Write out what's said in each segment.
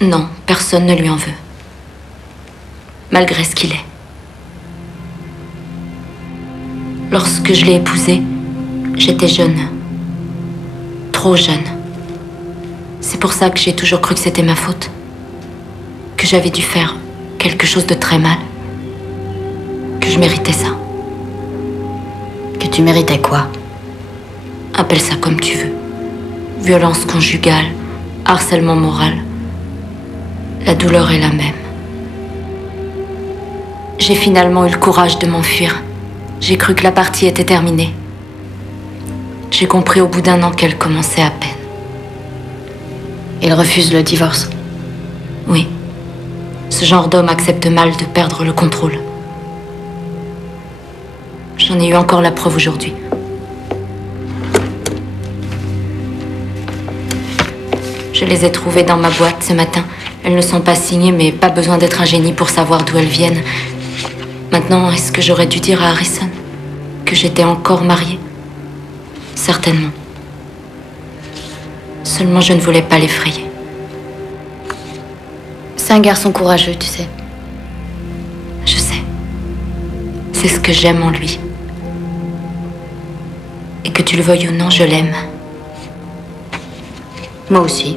Non, personne ne lui en veut. Malgré ce qu'il est. Lorsque je l'ai épousé, j'étais jeune. Trop jeune. C'est pour ça que j'ai toujours cru que c'était ma faute. Que j'avais dû faire quelque chose de très mal. Que je méritais ça. Que tu méritais quoi? Appelle ça comme tu veux. Violence conjugale, harcèlement moral. La douleur est la même. J'ai finalement eu le courage de m'enfuir. J'ai cru que la partie était terminée. J'ai compris au bout d'1 an qu'elle commençait à peine. Il refuse le divorce. Oui. Ce genre d'homme accepte mal de perdre le contrôle. J'en ai eu encore la preuve aujourd'hui. Je les ai trouvées dans ma boîte ce matin. Elles ne sont pas signées, mais pas besoin d'être un génie pour savoir d'où elles viennent. Maintenant, est-ce que j'aurais dû dire à Harrison que j'étais encore mariée? Certainement. Seulement, je ne voulais pas l'effrayer. C'est un garçon courageux, tu sais. Je sais. C'est ce que j'aime en lui. Et que tu le veuilles ou non, je l'aime. Moi aussi.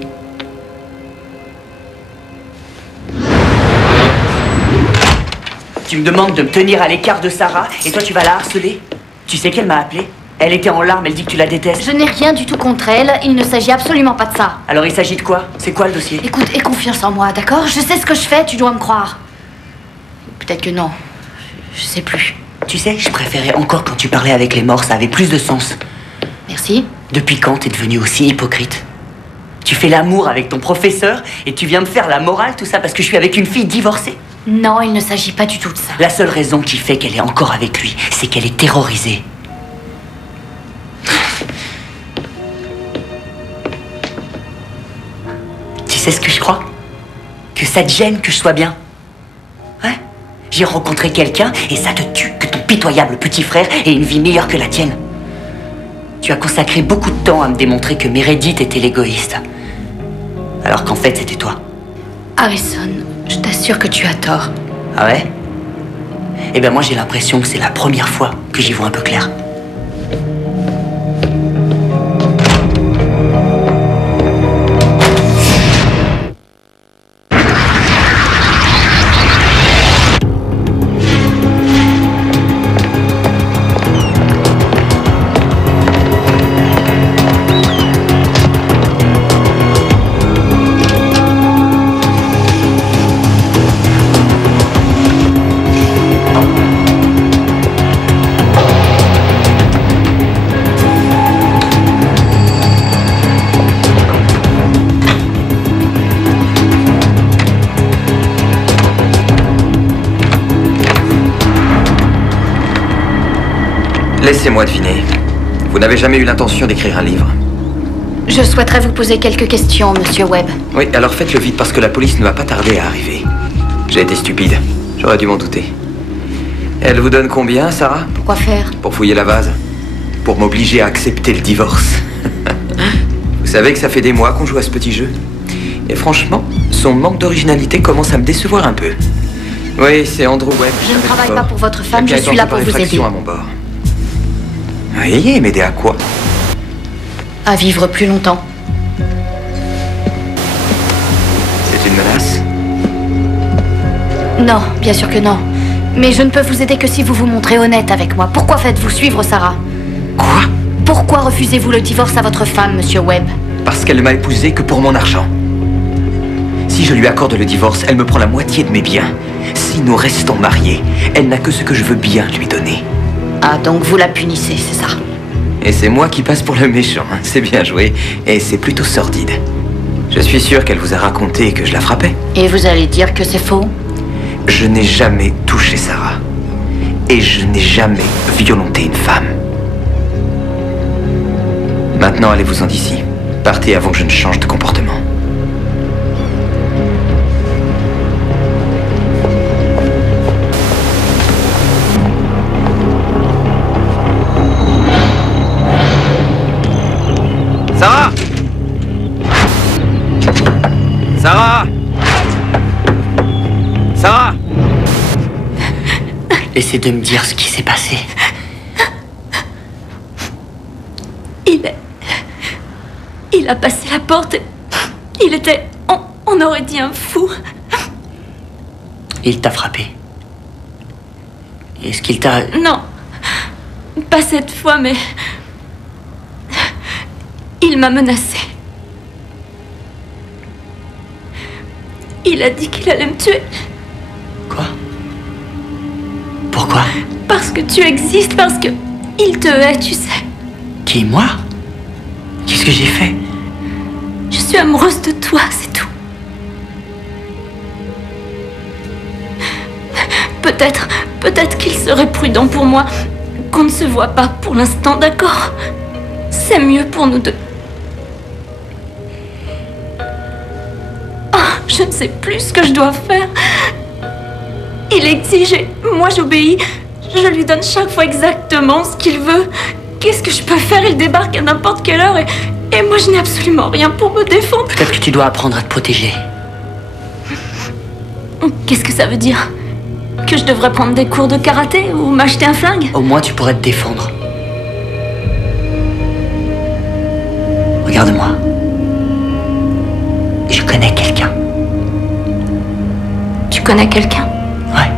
Tu me demandes de me tenir à l'écart de Sarah et toi tu vas la harceler? Tu sais qu'elle m'a appelé? Elle était en larmes, elle dit que tu la détestes. Je n'ai rien du tout contre elle, il ne s'agit absolument pas de ça. Alors il s'agit de quoi? C'est quoi le dossier? Écoute, aie confiance en moi, d'accord? Je sais ce que je fais, tu dois me croire. Peut-être que non. Je sais plus. Tu sais, je préférais encore quand tu parlais avec les morts, ça avait plus de sens. Merci. Depuis quand t'es devenue aussi hypocrite? Tu fais l'amour avec ton professeur et tu viens me faire la morale, tout ça parce que je suis avec une fille divorcée? Non, il ne s'agit pas du tout de ça. La seule raison qui fait qu'elle est encore avec lui, c'est qu'elle est terrorisée. Tu sais ce que je crois? Que ça te gêne que je sois bien? Hein? J'ai rencontré quelqu'un et ça te tue que ton pitoyable petit frère ait une vie meilleure que la tienne. Tu as consacré beaucoup de temps à me démontrer que Meredith était l'égoïste. Alors qu'en fait, c'était toi. Harrison, je t'assure que tu as tort. Ah ouais? Eh ben moi, j'ai l'impression que c'est la première fois que j'y vois un peu clair. Laissez-moi deviner. Vous n'avez jamais eu l'intention d'écrire un livre? Je souhaiterais vous poser quelques questions, monsieur Webb. Oui, alors faites-le vite parce que la police ne va pas tarder à arriver. J'ai été stupide. J'aurais dû m'en douter. Elle vous donne combien, Sarah? Pourquoi faire? Pour fouiller la vase. Pour m'obliger à accepter le divorce. Vous savez que ça fait des mois qu'on joue à ce petit jeu. Et franchement, son manque d'originalité commence à me décevoir un peu. Oui, c'est Andrew Webb. Je ne travaille pas pour votre femme, je suis là pour vous aider. À mon bord. Oui, m'aider à quoi? À vivre plus longtemps. C'est une menace? Non, bien sûr que non. Mais je ne peux vous aider que si vous vous montrez honnête avec moi. Pourquoi faites-vous suivre Sarah? Quoi? Pourquoi refusez-vous le divorce à votre femme, monsieur Webb? Parce qu'elle ne m'a épousé que pour mon argent. Si je lui accorde le divorce, elle me prend la moitié de mes biens. Si nous restons mariés, elle n'a que ce que je veux bien lui donner. Ah, donc vous la punissez, c'est ça? Et c'est moi qui passe pour le méchant, hein. C'est bien joué, et c'est plutôt sordide. Je suis sûr qu'elle vous a raconté que je la frappais. Et vous allez dire que c'est faux? Je n'ai jamais touché Sarah. Et je n'ai jamais violenté une femme. Maintenant, allez-vous-en d'ici. Partez avant que je ne change de comportement. Sarah! Sarah! Essaie de me dire ce qui s'est passé. Il a passé la porte et il était... On aurait dit un fou. Il t'a frappé. Est-ce qu'il t'a... Non, pas cette fois, mais... Il m'a menacée. Il a dit qu'il allait me tuer. Quoi? Pourquoi? Parce que tu existes, parce que... Il te hait, tu sais. Qui, moi? Qu'est-ce que j'ai fait? Je suis amoureuse de toi, c'est tout. Peut-être qu'il serait prudent pour moi qu'on ne se voit pas pour l'instant, d'accord? C'est mieux pour nous deux. Oh, je ne sais plus ce que je dois faire. Il exige et moi j'obéis. Je lui donne chaque fois exactement ce qu'il veut. Qu'est-ce que je peux faire? Il débarque à n'importe quelle heure et moi je n'ai absolument rien pour me défendre. Peut-être que tu dois apprendre à te protéger. Qu'est-ce que ça veut dire? Que je devrais prendre des cours de karaté ou m'acheter un flingue? Au moins tu pourrais te défendre. Regarde-moi. Je connais quelqu'un. Tu connais quelqu'un? Ouais.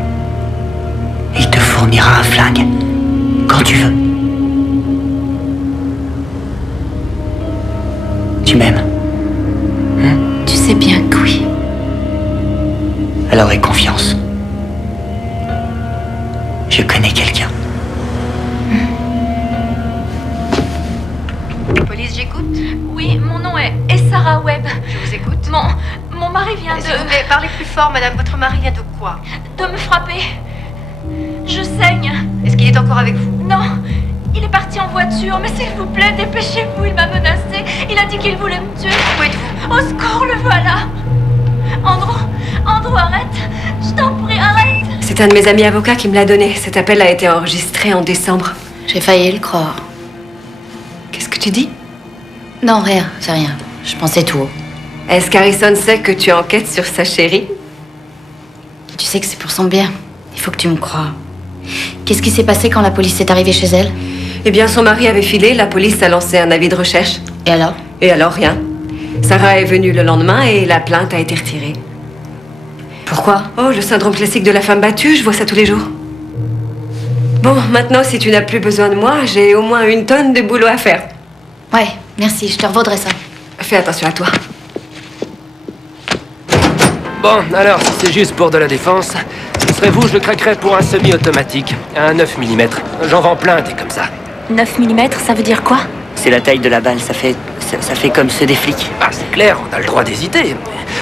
Il te fournira un flingue quand tu veux. Tu m'aimes? Tu sais bien que oui. Alors aie confiance. Je connais quelqu'un. Police, j'écoute. Oui, mon nom est Sarah Webb. Je vous écoute. Mon mari vient S'il vous plaît, parlez plus fort, madame. Votre mari vient de quoi? de me frapper. Je saigne. Est-ce qu'il est encore avec vous? Non, il est parti en voiture, mais s'il vous plaît, dépêchez-vous, il m'a menacé. Il a dit qu'il voulait me tuer. Où êtes-vous? Au secours, le voilà. Andrew, arrête. Je t'en prie, arrête. C'est un de mes amis avocats qui me l'a donné. Cet appel a été enregistré en décembre. J'ai failli le croire. Qu'est-ce que tu dis? Non, rien, c'est rien. Je pensais tout haut. Est-ce qu'Harrison sait que tu enquêtes sur sa chérie? Tu sais que c'est pour son bien. Il faut que tu me crois. Qu'est-ce qui s'est passé quand la police est arrivée chez elle? Eh bien, son mari avait filé, la police a lancé un avis de recherche. Et alors? Et alors, rien. Sarah est venue le lendemain et la plainte a été retirée. Pourquoi? Oh, le syndrome classique de la femme battue, je vois ça tous les jours. Bon, maintenant, si tu n'as plus besoin de moi, j'ai au moins une tonne de boulot à faire. Ouais, merci, je te revaudrai ça. Fais attention à toi. Bon, alors, si c'est juste pour de la défense, ce serait vous, je le craquerais pour un semi-automatique, un 9 mm. J'en vends plein, des comme ça. 9 mm, ça veut dire quoi? C'est la taille de la balle, ça fait comme ceux des flics. Ah, c'est clair, on a le droit d'hésiter.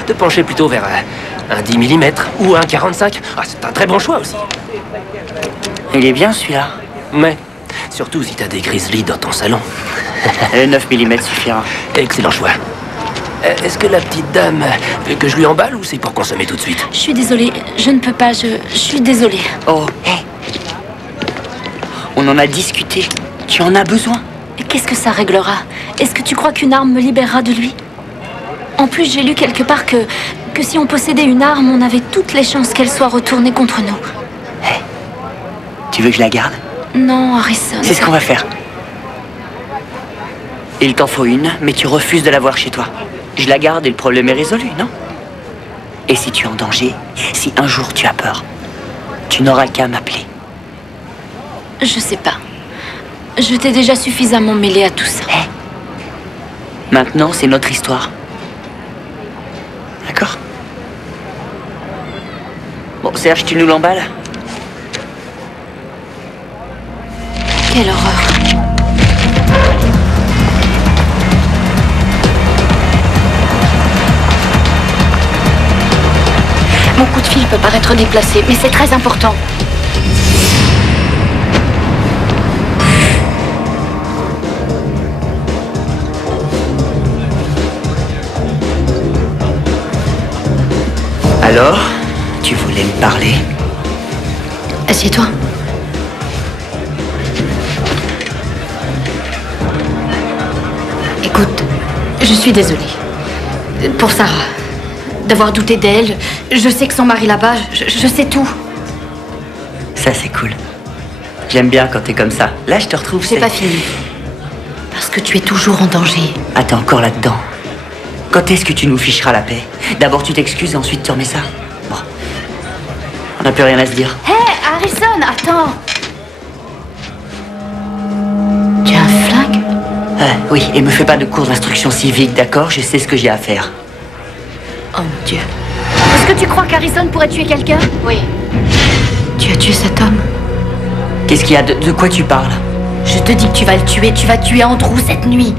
De pencher plutôt vers un 10 mm ou un 45. Ah, c'est un très bon choix aussi. Il est bien celui-là. Mais, surtout si t'as des grizzlies dans ton salon. Le 9 mm suffira. Excellent choix. Est-ce que la petite dame veut que je lui emballe ou c'est pour consommer tout de suite? Je suis désolée, je ne peux pas, je suis désolée. Oh, hé. On en a discuté. Tu en as besoin. Qu'est-ce que ça réglera? Est-ce que tu crois qu'une arme me libérera de lui? En plus, j'ai lu quelque part que si on possédait une arme, on avait toutes les chances qu'elle soit retournée contre nous. Hé. Tu veux que je la garde? Non, Harrison. C'est ce qu'on va faire. Il t'en faut une, mais tu refuses de l'avoir chez toi. Je la garde et le problème est résolu, non? Et si tu es en danger, si un jour tu as peur, tu n'auras qu'à m'appeler. Je sais pas. Je t'ai déjà suffisamment mêlée à tout ça. Hé. Maintenant, c'est notre histoire. D'accord? Bon, Serge, tu nous l'emballes? Quelle horreur. Mon coup de fil peut paraître déplacé, mais c'est très important. Alors, tu voulais me parler? Assieds-toi. Écoute, je suis désolée. Pour Sarah. D'avoir douté d'elle. Je sais que son mari là-bas, je sais tout. Ça, c'est cool. J'aime bien quand t'es comme ça. Là, je te retrouve, C'est pas fini. Parce que tu es toujours en danger. Ah, t'es encore là-dedans. Quand est-ce que tu nous ficheras la paix? D'abord, tu t'excuses et ensuite tu remets ça. Bon. On n'a plus rien à se dire. Hé, Harrison, attends. Tu as un flingue? Oui, et me fais pas de cours d'instruction civique, d'accord? Je sais ce que j'ai à faire. Oh mon Dieu. Est-ce que tu crois qu'Harrison pourrait tuer quelqu'un? Oui. Tu as tué cet homme? Qu'est-ce qu'il y a? De quoi tu parles? Je te dis que tu vas le tuer. Tu vas tuer Andrew cette nuit.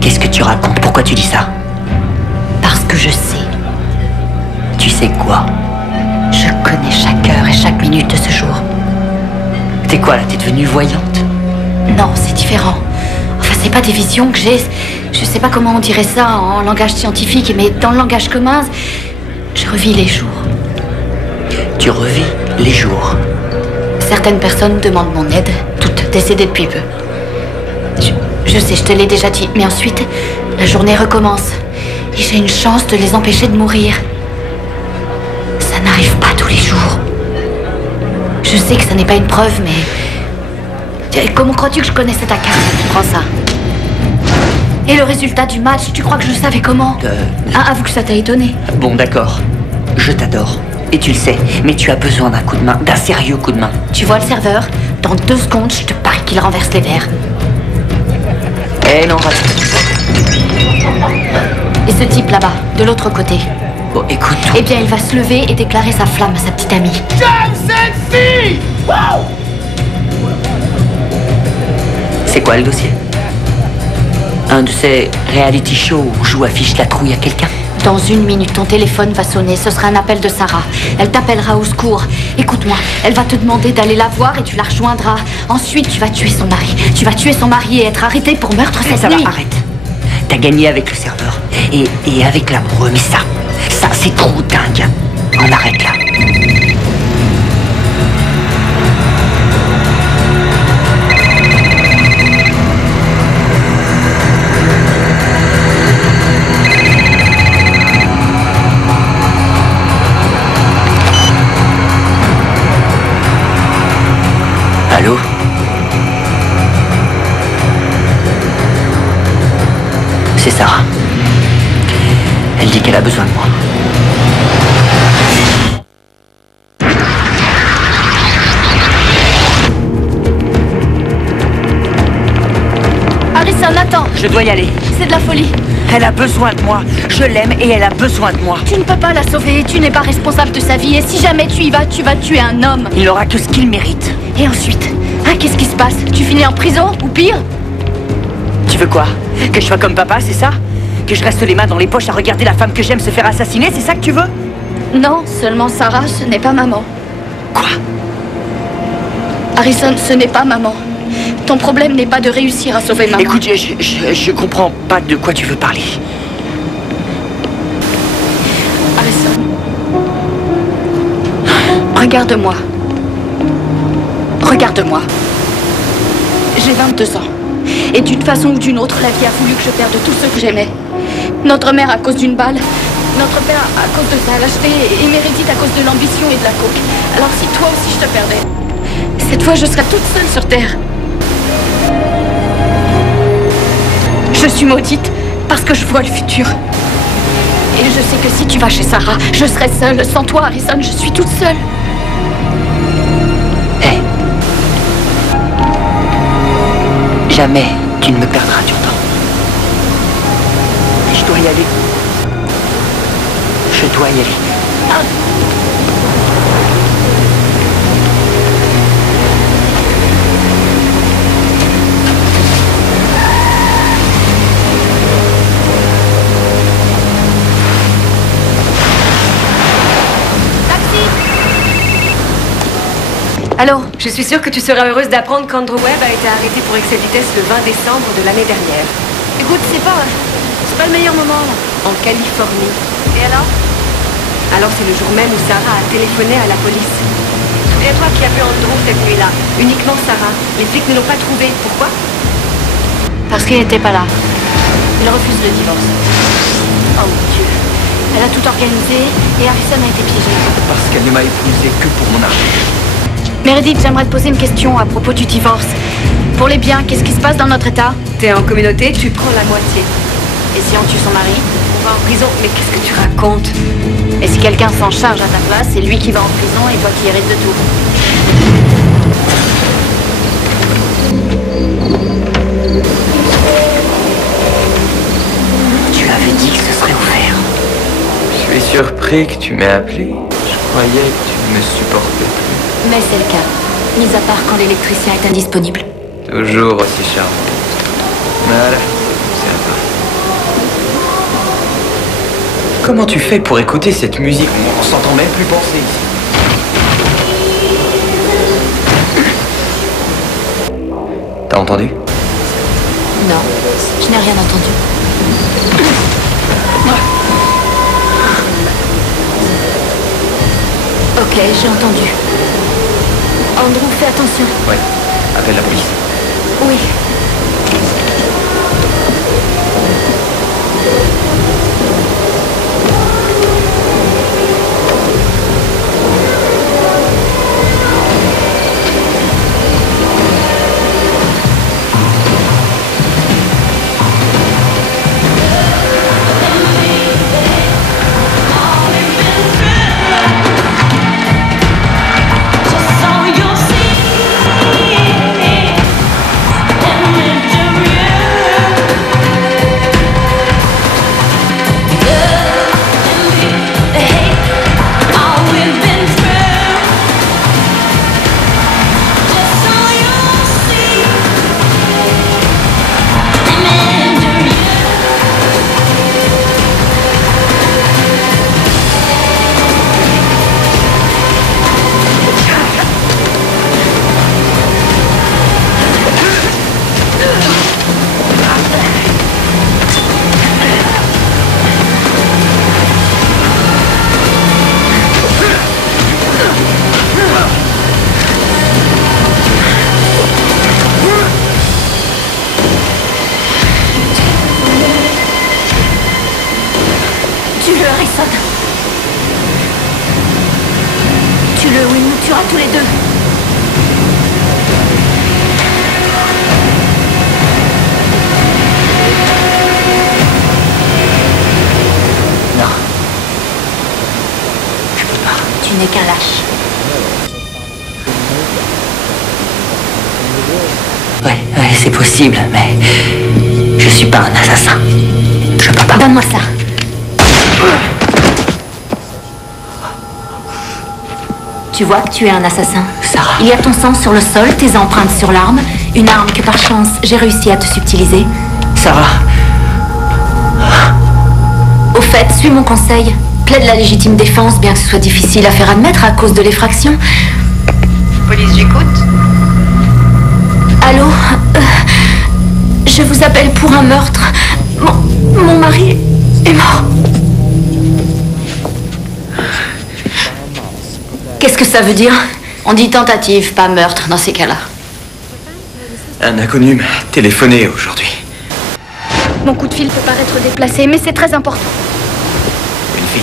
Qu'est-ce que tu racontes? Pourquoi tu dis ça? Parce que je sais. Tu sais quoi? Je connais chaque heure et chaque minute de ce jour. T'es quoi là? T'es devenue voyante? Non, c'est différent. Enfin, c'est pas des visions que j'ai. Je sais pas comment on dirait ça en langage scientifique, mais dans le langage commun, je revis les jours. Tu revis les jours. Certaines personnes demandent mon aide, toutes décédées depuis peu. Je sais, je te l'ai déjà dit, mais ensuite, la journée recommence. Et j'ai une chance de les empêcher de mourir. Ça n'arrive pas tous les jours. Je sais que ça n'est pas une preuve, mais... Comment crois-tu que je connaissais ta carte? Prends ça. Et le résultat du match, tu crois que je savais comment? Avoue que ça t'a étonné. Bon, d'accord. Je t'adore. Et tu le sais, mais tu as besoin d'un coup de main, d'un sérieux coup de main. Tu vois le serveur? Dans 2 secondes, je te parie qu'il renverse les verres. Eh non, rate. Et ce type là-bas, de l'autre côté? Bon, écoute... Eh bien, il va se lever et déclarer sa flamme à sa petite amie. C'est quoi le dossier? Un de ces reality shows où je affiche la trouille à quelqu'un? Dans 1 minute, ton téléphone va sonner. Ce sera un appel de Sarah. Elle t'appellera au secours. Écoute-moi, elle va te demander d'aller la voir et tu la rejoindras. Ensuite, tu vas tuer son mari. Tu vas tuer son mari et être arrêté pour meurtre cette nuit. Ça va, arrête. T'as gagné avec le serveur. Et avec l'amoureux. Mais ça, c'est trop dingue. On arrête là. Allô? C'est Sarah. Elle dit qu'elle a besoin de moi. Harrison, attends. Je dois y aller. C'est de la folie. Elle a besoin de moi. Je l'aime et elle a besoin de moi. Tu ne peux pas la sauver. Tu n'es pas responsable de sa vie. Et si jamais tu y vas, tu vas tuer un homme. Il n'aura que ce qu'il mérite. Et ensuite, qu'est-ce qui se passe? Tu finis en prison ou pire? Tu veux quoi? Que je sois comme papa, c'est ça? Que je reste les mains dans les poches à regarder la femme que j'aime se faire assassiner, c'est ça que tu veux? Non, seulement Sarah, ce n'est pas maman. Quoi? Harrison, ce n'est pas maman. Ton problème n'est pas de réussir à sauver maman. Écoute, je comprends pas de quoi tu veux parler. Harrison. Regarde-moi. Regarde-moi. J'ai 22 ans. Et d'une façon ou d'une autre, la vie a voulu que je perde tous ceux que j'aimais. Notre mère à cause d'une balle, notre père à cause de sa lâcheté et Meredith à cause de l'ambition et de la coke. Alors si toi aussi je te perdais, cette fois je serais toute seule sur Terre. Je suis maudite parce que je vois le futur. Et je sais que si tu vas chez Sarah, je serai seule. Sans toi, Harrison, je suis toute seule. Hé. Jamais tu ne me perdras, tu entends? Et je dois y aller. Je dois y aller. Allô? Je suis sûre que tu seras heureuse d'apprendre qu'Andrew Webb a été arrêté pour excès de vitesse le 20 décembre de l'année dernière. Écoute, c'est pas le meilleur moment. En Californie. Et alors? Alors c'est le jour même où Sarah a téléphoné à la police. Souviens-toi qui a vu Andrew cette nuit-là. Uniquement Sarah. Les flics ne l'ont pas trouvé. Pourquoi? Parce qu'il n'était pas là. Il refuse le divorce. Oh mon Dieu. Elle a tout organisé et Harrison a été piégé. Parce qu'elle ne m'a épousé que pour mon argent. Meredith, j'aimerais te poser une question à propos du divorce. Pour les biens, qu'est-ce qui se passe dans notre état? T'es en communauté, tu prends la moitié. Et si on tue son mari? On va en prison, mais qu'est-ce que tu racontes? Et si quelqu'un s'en charge à ta place, c'est lui qui va en prison et toi qui hérites de tout. Tu avais dit que ce serait offert. Je suis surpris que tu m'aies appelé. Je croyais que tu ne me supportais plus. Mais c'est le cas. Mis à part quand l'électricien est indisponible. Toujours aussi charmant. Voilà, c'est un peu. Comment tu fais pour écouter cette musique? On s'entend même plus penser ici. T'as entendu? Non, je n'ai rien entendu. Ok, j'ai entendu. Andrew, fais attention. Ouais, appelle la police. Oui. Tue-le, Harrison. Tue-le ou il nous tuera tous les deux. Non. Je peux pas. Tu n'es qu'un lâche. Ouais, c'est possible, mais je suis pas un assassin. Je peux pas. Donne-moi ça. Tu vois que tu es un assassin. Sarah. Il y a ton sang sur le sol, tes empreintes sur l'arme, une arme que par chance j'ai réussi à te subtiliser. Sarah. Au fait, suis mon conseil. Plaide la légitime défense, bien que ce soit difficile à faire admettre à cause de l'effraction. Police, j'écoute. Allô je vous appelle pour un meurtre. Mon mari est mort. Qu'est-ce que ça veut dire? On dit tentative, pas meurtre dans ces cas-là. Un inconnu m'a téléphoné aujourd'hui. Mon coup de fil peut paraître déplacé, mais c'est très important. Une fille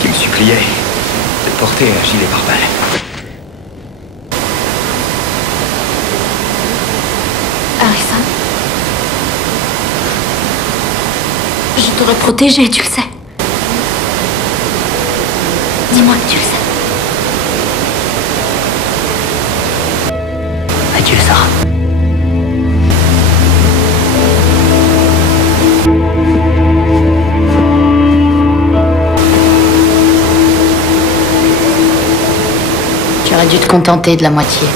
qui me suppliait de porter un gilet pare-balles. Harrison, je t'aurais protégé, tu le sais. Dis-moi que tu le sais. Adieu, Sarah. Tu aurais dû te contenter de la moitié.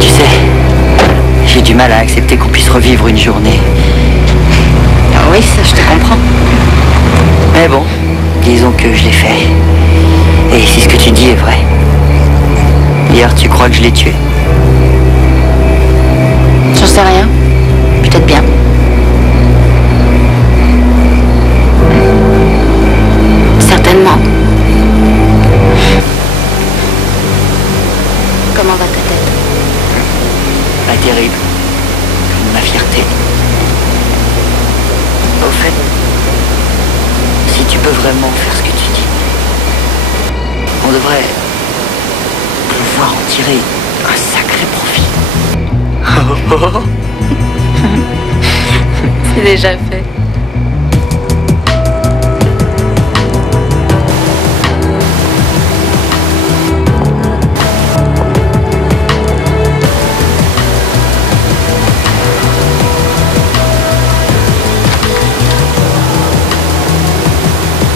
Tu sais, j'ai du mal à accepter qu'on puisse revivre une journée. Ah oui, ça je te comprends. Mais bon, disons que je l'ai fait. Et si ce que tu dis est vrai. Hier, tu crois que je l'ai tué? J'en sais rien. Peut-être bien. Certainement. Comment va ta tête? terrible. Comme ma fierté. Au fait, si tu peux vraiment faire ce que tu dis, on devrait pouvoir en tirer un sacré profit. C'est déjà fait.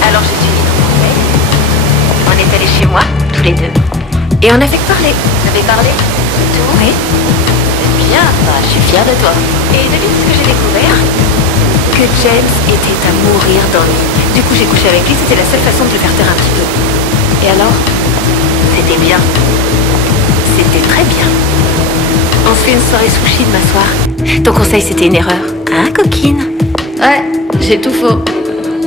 Alors je suis venue dans mon mail. On est allés chez moi, tous les deux. Et on a fait que parler. Vous avez parlé de tout? Oui. C'est bien, bah, je suis fière de toi. Et devine ce que j'ai découvert? Que James était à mourir d'ennui. Du coup, j'ai couché avec lui, c'était la seule façon de le faire taire un petit peu. Et alors? C'était bien. C'était très bien. On se fait une soirée sushi demain soir. Ton conseil, c'était une erreur. Hein, coquine? Ouais, j'ai tout faux.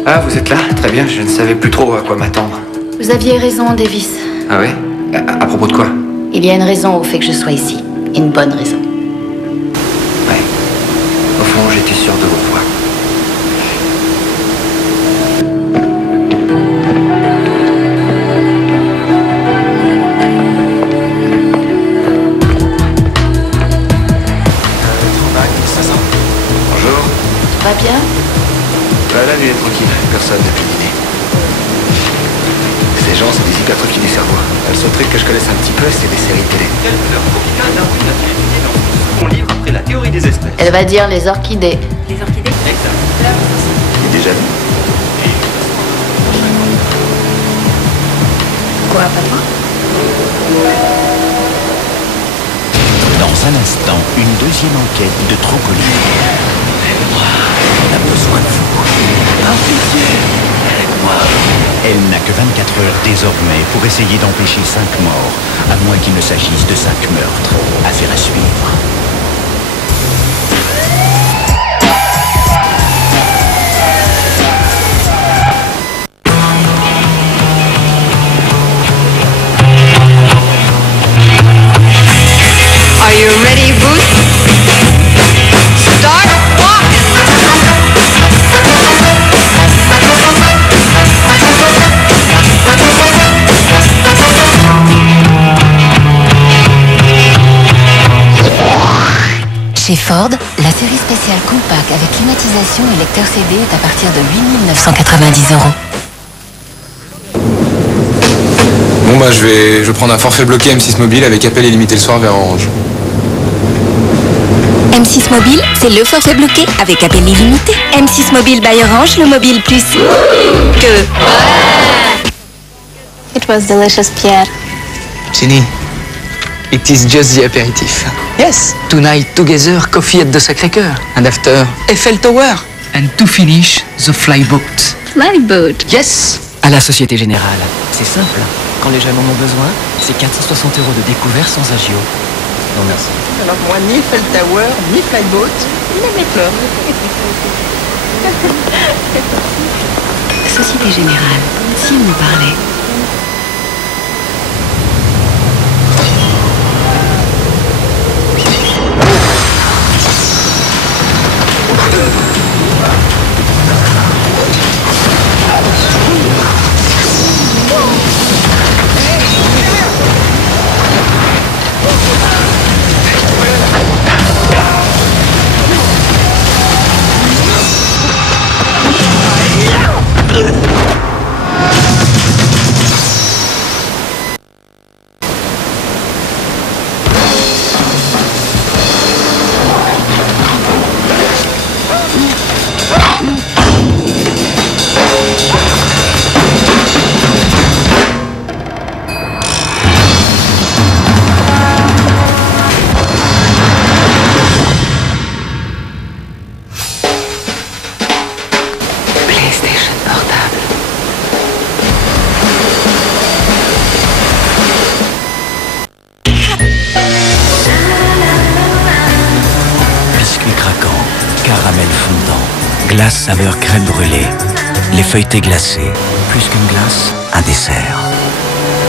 Ah, vous êtes là? Très bien, je ne savais plus trop à quoi m'attendre. Vous aviez raison, Davis. Ah ouais? À propos de quoi? Il y a une raison au fait que je sois ici. Une bonne raison. Ouais. Au fond, j'étais sûr de vos voix. Bonjour. Va bien? La nuit est tranquille, personne depuis le dîner. Ces gens, c'est des hypertrophies du cerveau. Le seul truc que je connaisse un petit peu, c'est des séries télé. Quelle fleur tropicale Darwin a-t-il étudié dans son second livre après la théorie des espèces? Elle va dire les orchidées. Les orchidées? Exact. Et déjà vu? Quoi, pas toi? Dans un instant, une deuxième enquête de Trocoline. On a besoin de vous. Par pitié, aide-moi. Elle n'a que 24 heures désormais pour essayer d'empêcher 5 morts, à moins qu'il ne s'agisse de 5 meurtres. Affaire à suivre. Are you ready, Booth? Start walking! Chez Ford, la série spéciale Compact avec climatisation et lecteur CD est à partir de 8 990 €. Bon bah je vais prendre un forfait bloqué M6 Mobile avec appel illimité le soir vers Orange. M6 Mobile, c'est le forfait bloqué avec appel illimité. M6 Mobile by Orange, le mobile plus que... It was delicious, Pierre. Jenny, it is just the aperitif. Yes, tonight together coffee at the Sacré-Cœur. And after, Eiffel Tower. And to finish, the flyboat. Flyboat. Yes. À la Société Générale, c'est simple. Quand les jeunes en ont besoin, c'est 460 € de découvert sans agio. Non merci. Alors moi, ni Eiffel Tower, ni flyboat, ni mes fleurs. Société Générale, si on nous parlait. Caramel fondant, glace saveur crème brûlée, les feuilletés glacés, plus qu'une glace, un dessert.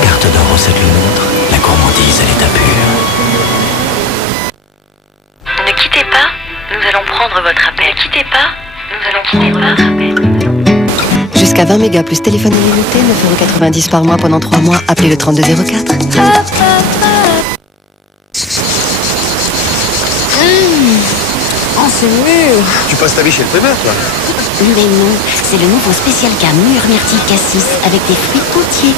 Carte d'or recette le nôtre, la gourmandise à l'état pur. allons prendre votre appel. Ne quittez pas. Nous allons prendre votre appel. Jusqu'à 20 mégas plus téléphone illimité, 9,90 € par mois pendant 3 mois. Appelez le 3204. Oh, c'est mûr. Tu passes ta vie chez le primeur, toi? Mais non, c'est le nouveau spécial K mûr myrtille cassis avec des fruits entiers.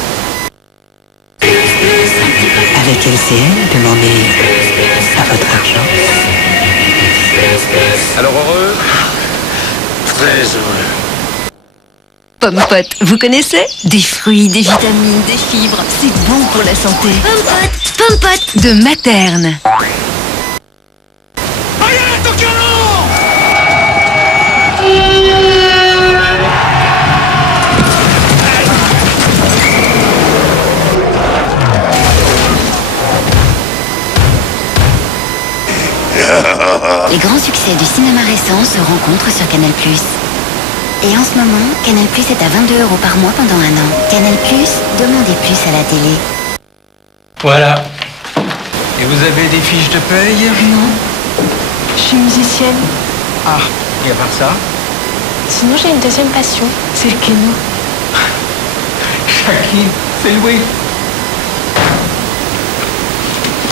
Avec LCN, demandez à votre argent. Alors heureux? Très heureux. Pomme-pote, vous connaissez? Des fruits, des vitamines, des fibres, c'est bon pour la santé. Pomme-pote de Materne. Les grands succès du cinéma récent se rencontrent sur Canal+. Et en ce moment, Canal+ est à 22 € par mois pendant 1 an. Canal+, demandez plus à la télé. Voilà. Et vous avez des fiches de paye? Non. Je suis musicienne. Ah, et à part ça? Sinon, j'ai une deuxième passion. C'est le keno. Chaki, c'est Louis.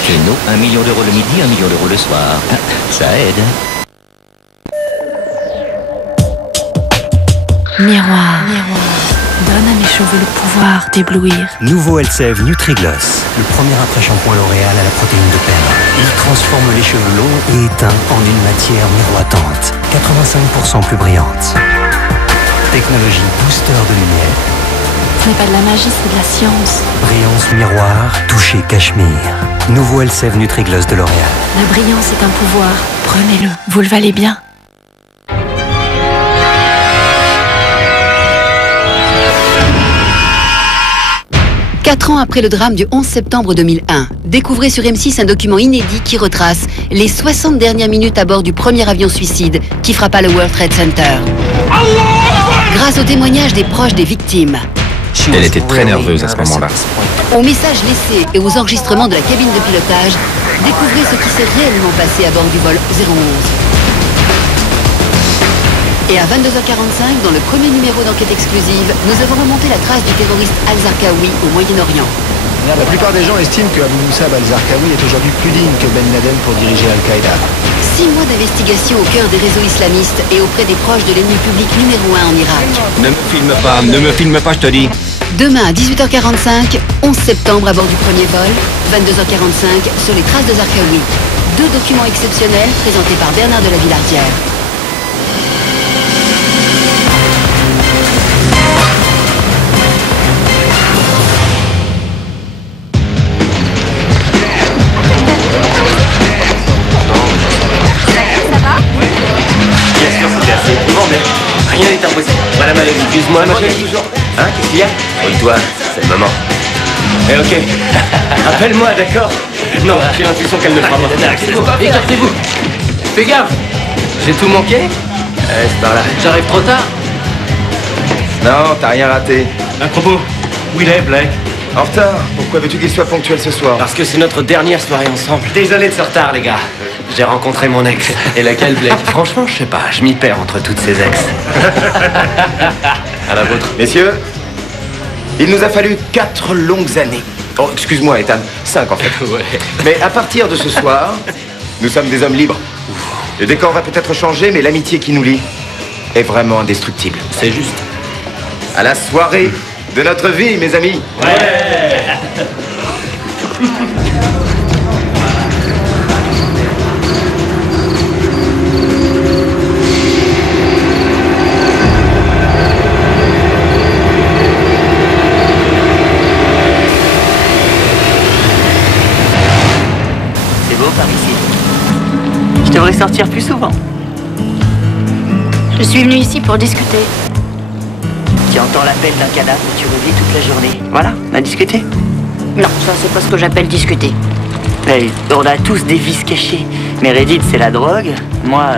Keno, 1 million d'euros le midi, 1 million d'euros le soir. Ça aide. Miroir. Donne à mes cheveux le pouvoir d'éblouir. Nouveau LCF Nutri-Gloss, le premier après-shampoing L'Oréal à la protéine de perle. Il transforme les cheveux longs et éteints en une matière miroitante, 85% plus brillante. Technologie booster de lumière. Ce n'est pas de la magie, c'est de la science. Brillance miroir, toucher cachemire. Nouveau LCF Nutri-Gloss de L'Oréal. La brillance est un pouvoir. Prenez-le, vous le valez bien. Quatre ans après le drame du 11 septembre 2001, découvrez sur M6 un document inédit qui retrace les 60 dernières minutes à bord du premier avion suicide qui frappa le World Trade Center. Grâce aux témoignages des proches des victimes, Elle était très nerveuse à ce moment-là. aux messages laissés et aux enregistrements de la cabine de pilotage, découvrez ce qui s'est réellement passé à bord du vol 011. Et à 22h45, dans le premier numéro d'enquête exclusive, nous avons remonté la trace du terroriste Al-Zarqawi au Moyen-Orient. La plupart des gens estiment que Abu Musab al-Zarqawi est aujourd'hui plus digne que Ben Laden pour diriger Al-Qaïda. 6 mois d'investigation au cœur des réseaux islamistes et auprès des proches de l'ennemi public numéro 1 en Irak. Ne me filme pas, je te dis. Demain à 18h45, 11 septembre à bord du premier vol, 22h45 sur les traces de Zarqawi. 2 documents exceptionnels présentés par Bernard de la Villardière. Bien sûr, c'était assez éprouvant, mais rien n'est impossible. Voilà, madame, excuse-moi, ma chérie. Hein, qu'est-ce qu'il y a? Toi, c'est le moment. Eh, ok. Appelle-moi, d'accord? Non, j'ai l'impression qu'elle ne fera pas. Écartez-vous. Fais gaffe. J'ai tout manqué? C'est par là. J'arrive trop tard? Non, t'as rien raté. À propos, où il est, Blake? En retard? Pourquoi veux-tu qu'il soit ponctuel ce soir? Parce que c'est notre dernière soirée ensemble. Désolé de ce retard, les gars. J'ai rencontré mon ex. Et laquelle, Blake? Franchement, je sais pas. Je m'y perds entre toutes ces ex. À la vôtre. Messieurs, il nous a fallu 4 longues années. Oh, excuse-moi, Ethan. 5 en fait. Ouais. Mais à partir de ce soir, nous sommes des hommes libres. Le décor va peut-être changer, mais l'amitié qui nous lie est vraiment indestructible. C'est juste. À la soirée de notre vie, mes amis. Ouais. C'est beau par ici. Je devrais sortir plus souvent. Je suis venue ici pour discuter. Tu entends l'appel d'un cadavre et tu revis toute la journée. Voilà, on a discuté. Non, ça c'est pas ce que j'appelle discuter. Mais on a tous des vices cachés. Meredith, c'est la drogue. Moi,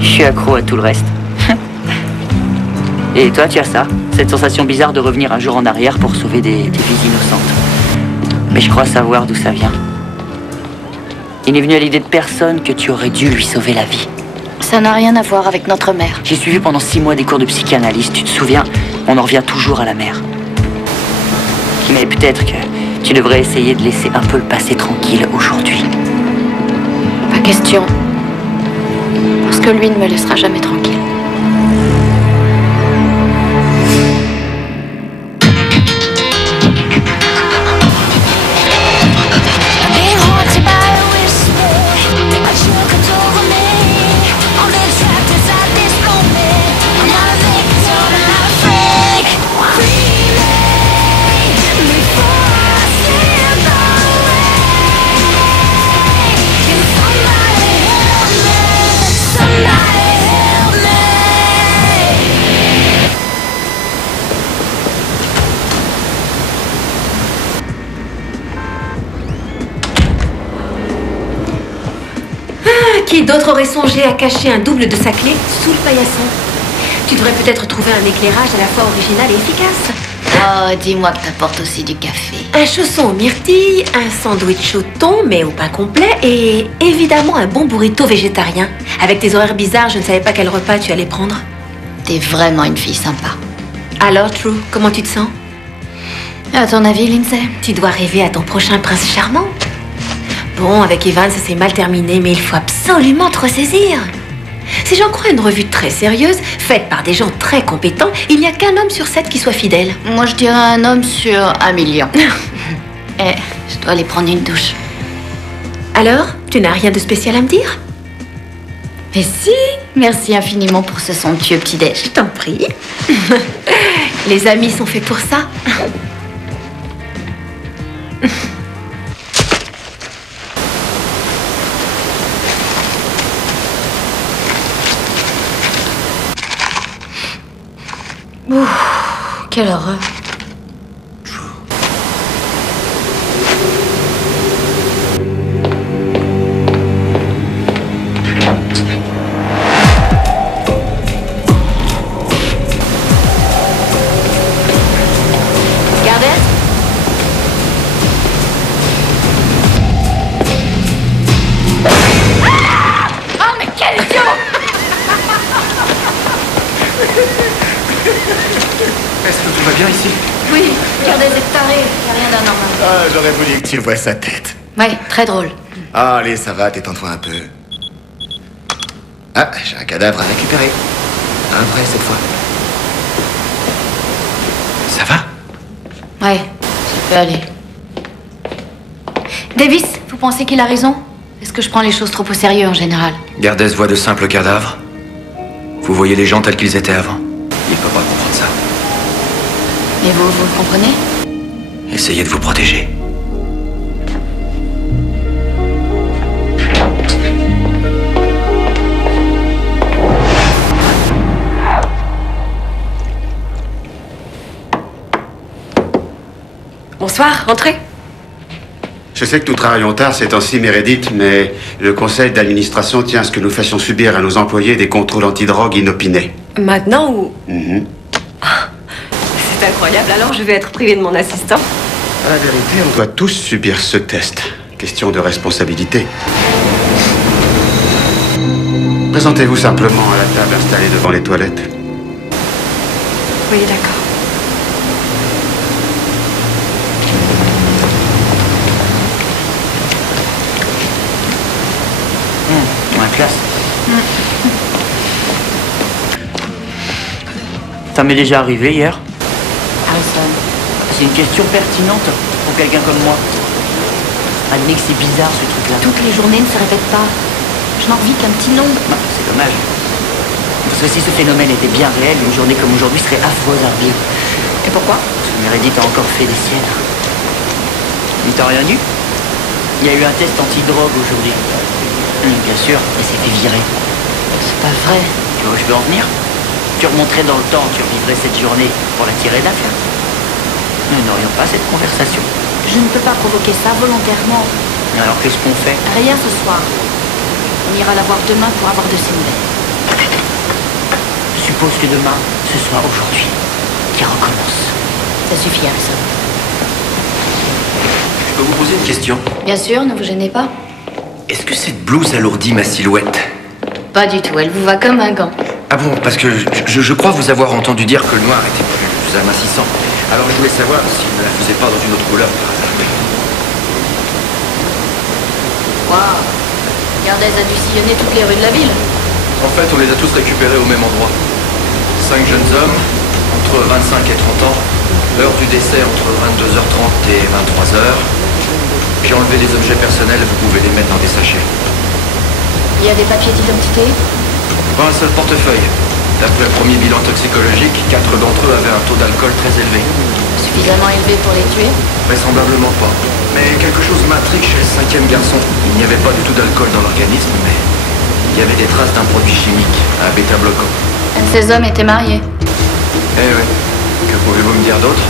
je suis accro à tout le reste. Et toi, tu as ça. Cette sensation bizarre de revenir un jour en arrière pour sauver des vies innocentes. Mais je crois savoir d'où ça vient. Il n'est venu à l'idée de personne que tu aurais dû lui sauver la vie. Ça n'a rien à voir avec notre mère. J'ai suivi pendant 6 mois des cours de psychanalyse, tu te souviens? On en revient toujours à la mère. Mais peut-être que tu devrais essayer de laisser un peu le passé tranquille aujourd'hui. Pas question. Parce que lui ne me laissera jamais tranquille. Qui d'autre aurait songé à cacher un double de sa clé sous le paillasson? Tu devrais peut-être trouver un éclairage à la fois original et efficace. Oh, dis-moi que t'apportes aussi du café. Un chausson aux myrtilles, un sandwich au thon mais au pain complet et évidemment un bon burrito végétarien. Avec tes horaires bizarres, je ne savais pas quel repas tu allais prendre. T'es vraiment une fille sympa. Alors, True, comment tu te sens? À ton avis, Lindsay? Tu dois rêver à ton prochain prince charmant. Bon, avec Evan, ça s'est mal terminé, mais il faut absolument te ressaisir. Si j'en crois une revue très sérieuse, faite par des gens très compétents, il n'y a qu'un homme sur 7 qui soit fidèle. Moi, je dirais un homme sur 1 million. Eh, je dois aller prendre une douche. Alors, tu n'as rien de spécial à me dire? Mais si! Merci infiniment pour ce somptueux petit-déj. Je t'en prie. Les amis sont faits pour ça. Ouh, quelle horreur. Est-ce que tout va bien ici? Oui, Gardez est taré, y a rien d'anormal. Ah, j'aurais voulu que tu vois sa tête. Ouais, très drôle. Ah, allez, ça va, détends-toi un peu. Ah, j'ai un cadavre à récupérer. Un vrai cette fois. Ça va? Ouais, ça peut aller. Davis, vous pensez qu'il a raison? Est-ce que je prends les choses trop au sérieux en général? Gardez voit de simples cadavres. Vous voyez les gens tels qu'ils étaient avant. Il peut pas comprendre ça. Et vous le comprenez? Essayez de vous protéger. Bonsoir, entrez. Je sais que nous travaillons tard ces temps-ci, Meredith, mais le conseil d'administration tient à ce que nous fassions subir à nos employés des contrôles antidrogue inopinés. Maintenant ou... Mhm. C'est incroyable, alors je vais être privée de mon assistant. À la vérité, on doit tous subir ce test. Question de responsabilité. Présentez-vous simplement à la table installée devant les toilettes. Oui, d'accord. La classe. Ça m'est déjà arrivé hier. C'est une question pertinente pour quelqu'un comme moi. Admets que c'est bizarre ce truc-là. Toutes les journées ne se répètent pas. Je n'en vis qu'un petit nombre. Bah, c'est dommage. Parce que si ce phénomène était bien réel, une journée comme aujourd'hui serait affreuse à revivre. Et pourquoi? Parce que Meredith a encore fait des siennes. Il t'a rien dit? Il y a eu un test antidrogue aujourd'hui. Bien sûr, elle s'est fait virer. C'est pas vrai. Tu vois où je veux en venir? Tu remonterais dans le temps, tu revivrais cette journée pour la tirer d'affaire. Nous n'aurions pas cette conversation. Je ne peux pas provoquer ça volontairement. Alors qu'est-ce qu'on fait? Rien ce soir. On ira la voir demain pour avoir de ses nouvelles. Je suppose que demain, ce soit aujourd'hui qui recommence. Ça suffit, Harrison. Je peux vous poser une question? Bien sûr, ne vous gênez pas. est-ce que cette blouse alourdit ma silhouette? Pas du tout, elle vous va comme un gant. Ah bon, parce que je crois vous avoir entendu dire que le noir était plus amincissant. Alors je voulais savoir s'il ne la faisait pas dans une autre couleur par hasard. Waouh! Gardez a dû sillonner toutes les rues de la ville. En fait, on les a tous récupérés au même endroit. 5 jeunes hommes, entre 25 et 30 ans. L'heure du décès entre 22h30 et 23h. J'ai enlevé les objets personnels, vous pouvez les mettre dans des sachets. Il y a des papiers d'identité? Pas un seul portefeuille. D'après le premier bilan toxicologique, 4 d'entre eux avaient un taux d'alcool très élevé. Suffisamment élevé pour les tuer? Vraisemblablement pas. Mais quelque chose m'intrigue chez le 5e garçon. Il n'y avait pas du tout d'alcool dans l'organisme, mais il y avait des traces d'un produit chimique, un bêta-bloquant. Un de ces hommes était marié. Eh oui. Que pouvez-vous me dire d'autre?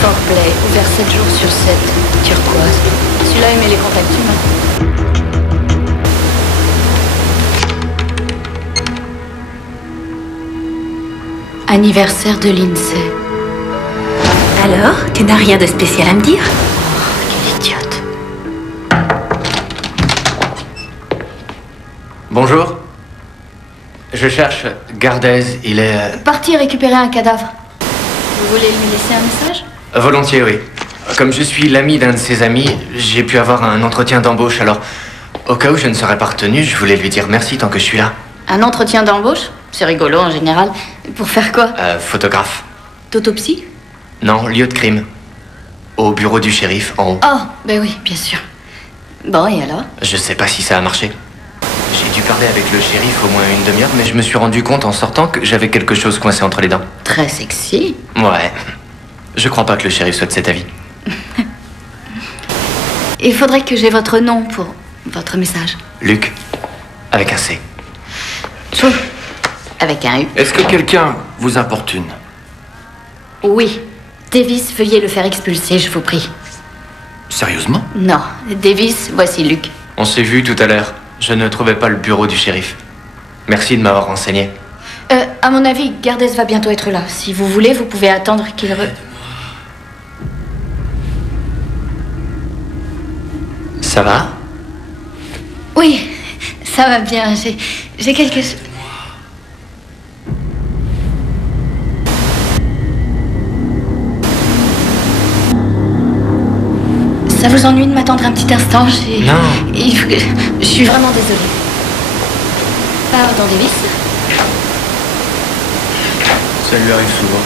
Foreplay, ouvert 7 jours sur 7. Turquoise. Celui-là aimait les contacts humains. Anniversaire de l'INSEE. Alors, tu n'as rien de spécial à me dire? Quelle idiote. Bonjour. Je cherche Gardez, il est... Parti récupérer un cadavre. Vous voulez lui laisser un message? Volontiers, oui. Comme je suis l'ami d'un de ses amis, j'ai pu avoir un entretien d'embauche, alors au cas où je ne serais pas retenu, je voulais lui dire merci tant que je suis là. Un entretien d'embauche? C'est rigolo en général. Pour faire quoi? Photographe. D'autopsie? Non, lieu de crime. Au bureau du shérif, en haut. Oh, ben oui, bien sûr. Bon, et alors? Je sais pas si ça a marché. J'ai dû parler avec le shérif au moins une demi-heure, mais je me suis rendu compte en sortant que j'avais quelque chose coincé entre les dents. Très sexy. Ouais. Je crois pas que le shérif soit de cet avis. Il faudrait que j'ai votre nom pour votre message. Luc, avec un C. Chou, avec un U. Est-ce que quelqu'un vous importune? Oui. Davis, veuillez le faire expulser, je vous prie. Sérieusement? Non. Davis, voici Luc. On s'est vu tout à l'heure. Je ne trouvais pas le bureau du shérif. Merci de m'avoir renseigné. À mon avis, Gardez va bientôt être là. Si vous voulez, vous pouvez attendre qu'il Ça va? Oui, ça va bien. J'ai quelque chose... Ça vous ennuie de m'attendre un petit instant? Non. Je suis vraiment désolée. Pardon, Davis. Ça lui arrive souvent.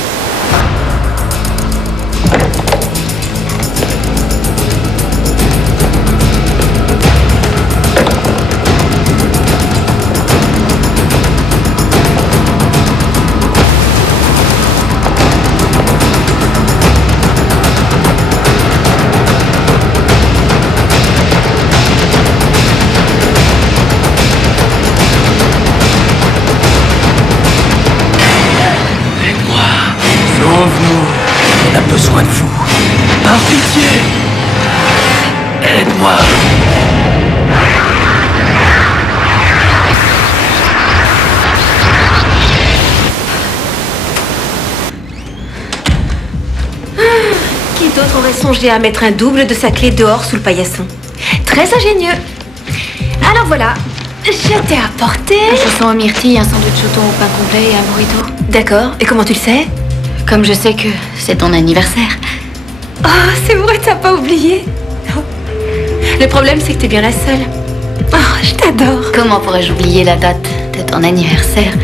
On a besoin de vous. Par pitié. Aide-moi. Qui d'autre aurait songé à mettre un double de sa clé dehors sous le paillasson? Très ingénieux. Alors voilà, je t'ai apporté... Un chausson aux myrtilles, un sandwich au thon au pain complet et un burrito. D'accord, et comment tu le sais? Comme je sais que c'est ton anniversaire. Oh, c'est vrai, t'as pas oublié. Le problème, c'est que t'es bien la seule. Oh, je t'adore. Comment pourrais-je oublier la date de ton anniversaire?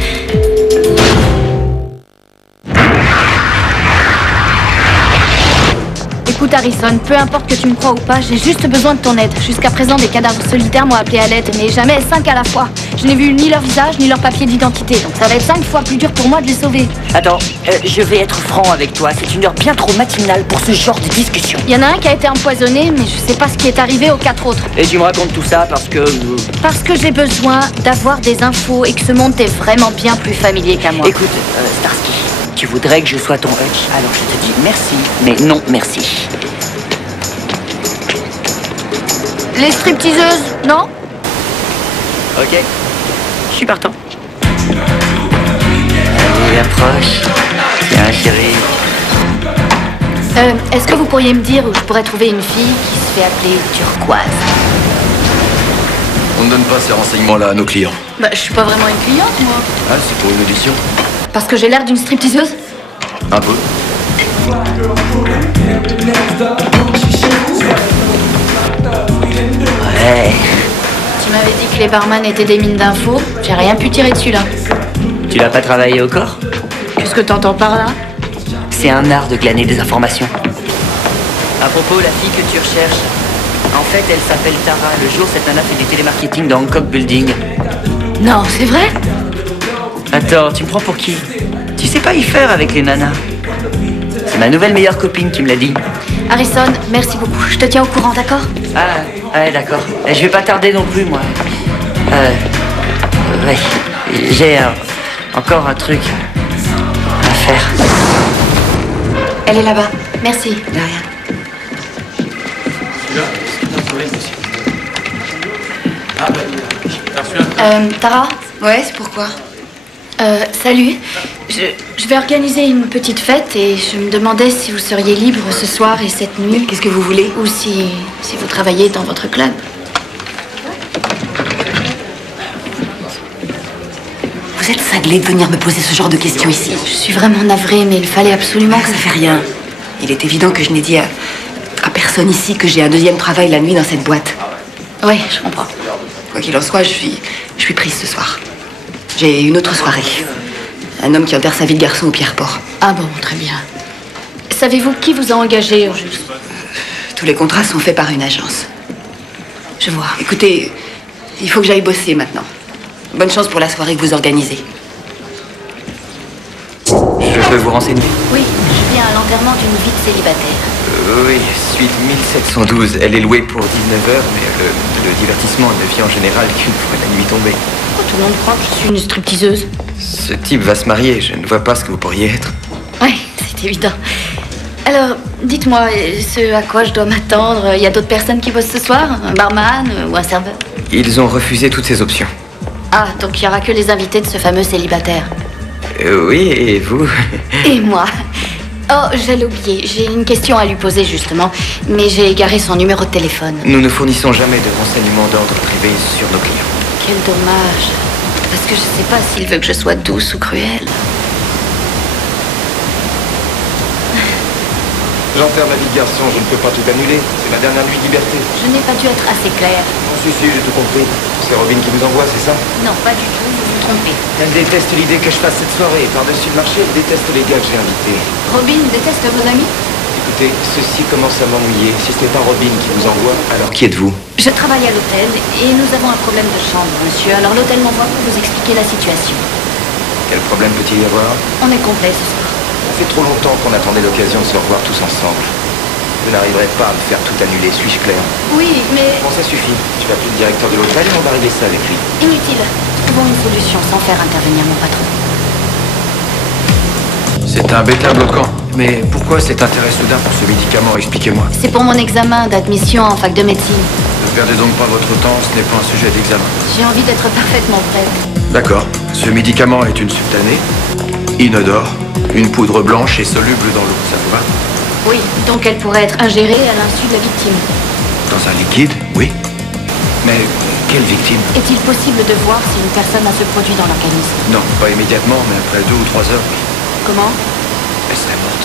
Écoute Harrison, peu importe que tu me crois ou pas, j'ai juste besoin de ton aide. Jusqu'à présent, des cadavres solitaires m'ont appelé à l'aide, mais jamais 5 à la fois. Je n'ai vu ni leur visage, ni leur papier d'identité, donc ça va être 5 fois plus dur pour moi de les sauver. Attends, je vais être franc avec toi, c'est une heure bien trop matinale pour ce genre de discussion. Il y en a un qui a été empoisonné, mais je sais pas ce qui est arrivé aux 4 autres. Et tu me racontes tout ça parce que... Parce que j'ai besoin d'avoir des infos et que ce monde est vraiment bien plus familier qu'à moi. Écoute, Starsky, tu voudrais que je sois ton hutch, alors je te dis merci, mais non merci. Les stripteaseuses, non? Ok, je suis partant. Allez, approche. Tiens, chérie. Est-ce que vous pourriez me dire où je pourrais trouver une fille qui se fait appeler Turquoise? On ne donne pas ces renseignements-là à nos clients. Bah, je suis pas vraiment une cliente, moi. Ah, c'est pour une audition? Parce que j'ai l'air d'une stripteaseuse? Un peu. Ouais. Tu m'avais dit que les barman étaient des mines d'infos. J'ai rien pu tirer dessus, là. Tu l'as pas travaillé au corps? Qu'est-ce que t'entends par là? C'est un art de glaner des informations. À propos, la fille que tu recherches, en fait, elle s'appelle Tara. Le jour, cette nana fait du télémarketing dans Hancock Building. Non, c'est vrai? Attends, tu me prends pour qui? Tu sais pas y faire avec les nanas. C'est ma nouvelle meilleure copine qui me l'a dit. Harrison, merci beaucoup. Je te tiens au courant, d'accord? Ah, ouais, d'accord. Je vais pas tarder non plus, moi. Ouais. J'ai encore un truc à faire. Elle est là-bas. Merci. De rien. Tara? Ouais, c'est pourquoi? Salut. Je vais organiser une petite fête et je me demandais si vous seriez libre ce soir et cette nuit. Qu'est-ce que vous voulez? Ou si vous travaillez dans votre club. Vous êtes cinglé de venir me poser ce genre de questions ici. Je suis vraiment navrée, mais il fallait absolument que... Ça fait rien. Il est évident que je n'ai dit à personne ici que j'ai un deuxième travail la nuit dans cette boîte. Oui, je comprends. Quoi qu'il en soit, je suis prise ce soir. J'ai une autre soirée. Un homme qui enterre sa vie de garçon au Pierreport. Ah bon, très bien. Savez-vous qui vous a engagé, au juste? Tous les contrats sont faits par une agence. Je vois. Écoutez, il faut que j'aille bosser maintenant. Bonne chance pour la soirée que vous organisez. Je peux vous renseigner? Oui, je viens à l'enterrement d'une vie de célibataire. Oui, suite 1712. Elle est louée pour 19h, mais le divertissement ne vient en général qu'une fois la nuit tombée. Pourquoi tout le monde croit que je suis une stripteaseuse? Ce type va se marier, je ne vois pas ce que vous pourriez être. Oui, c'est évident. Alors, dites-moi, ce à quoi je dois m'attendre? Il y a d'autres personnes qui bossent ce soir? Un barman ou un serveur? Ils ont refusé toutes ces options. Ah, donc il n'y aura que les invités de ce fameux célibataire. Oui, et vous? Et moi? Oh, j'allais oublier. J'ai une question à lui poser, justement. Mais j'ai égaré son numéro de téléphone. Nous ne fournissons jamais de renseignements d'ordre privé sur nos clients. Quel dommage. Parce que je sais pas s'il veut que je sois douce ou cruelle. J'enterre ma vie de garçon, je ne peux pas tout annuler. C'est ma dernière nuit de liberté. Je n'ai pas dû être assez claire. Oh, si, j'ai tout compris. C'est Robin qui vous envoie, c'est ça? Non, pas du tout, vous vous trompez. Elle déteste l'idée que je fasse cette soirée. Par-dessus le marché, elle déteste les gars que j'ai invités. Robin déteste vos amis? Écoutez, ceci commence à m'ennuyer. Si ce n'est pas Robin qui vous envoie, alors qui êtes-vous? Je travaille à l'hôtel et nous avons un problème de chambre, monsieur. Alors l'hôtel m'envoie pour vous expliquer la situation. Quel problème peut-il y avoir? On est complet ce soir. Ça fait trop longtemps qu'on attendait l'occasion de se revoir tous ensemble. Vous n'arriverez pas à me faire tout annuler, suis-je clair? Oui, mais... Bon, ça suffit. Je vais appeler le directeur de l'hôtel et on va régler ça avec lui. Inutile. Trouvons une solution sans faire intervenir mon patron. C'est un bêta bloquant. Mais pourquoi cet intérêt soudain pour ce médicament? Expliquez-moi. C'est pour mon examen d'admission en fac de médecine. Ne perdez donc pas votre temps, ce n'est pas un sujet d'examen. J'ai envie d'être parfaitement prête. D'accord. Ce médicament est une subtanée, inodore, une poudre blanche et soluble dans l'eau. Ça vous va? Oui, donc elle pourrait être ingérée à l'insu de la victime. Dans un liquide? Oui. Mais quelle victime? Est-il possible de voir si une personne a ce produit dans l'organisme? Non, pas immédiatement, mais après 2 ou 3 heures, oui. Comment? Elle serait morte.